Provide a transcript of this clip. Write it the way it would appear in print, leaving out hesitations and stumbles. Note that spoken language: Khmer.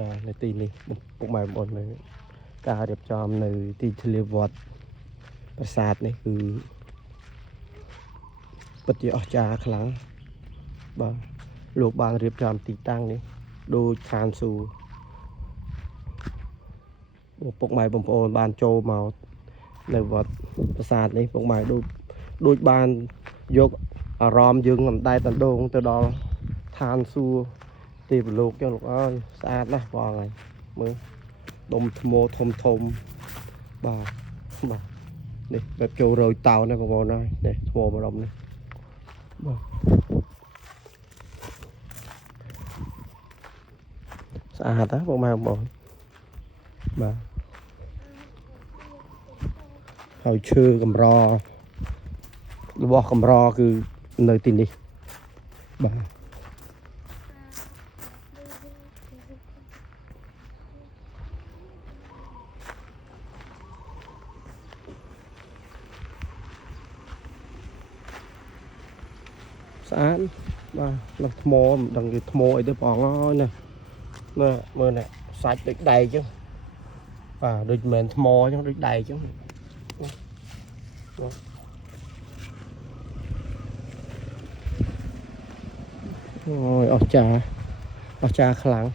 បាទនៅទីនេះពុកម៉ែបងប្អូននៅការរៀបចំនៅទីធ្លាវត្តប្រាសាទនេះគឺពិតជាអស្ចារ្យខ្លាំងបាទលោកបានរៀបចំទីតាំងនេះដូចឋានសួគ៌ពុកម៉ែបងប្អូនបានចូលមកនៅវត្តប្រាសាទនេះពុកម៉ែដូចបានយកអារម្មណ៍យើងមិនដែលដណ្ដងទៅដល់ឋានសួគ៌ទេវលោកចឹងលោកអើយស្អាតណាស់បងហើយមើលដុំថ្មធំបាទនេះបែបចូលរយតោនណាបងប្អូនហើយនេះថ្មម្ដុំនេះបាទស្អាតណាបងប្អូនបាទហើយឈើកម្ររបស់កម្រគឺនៅទីនេះបាទស្អាតបាទលើថ្មមិនដឹងជាថ្មអីទៅបងអើយណាមើលនេះសាច់ដូចដែកចឹងបាទដូចមិនមែនថ្មចឹងដូចដែកចឹងអូយអស្ចារ្យខ្លាំង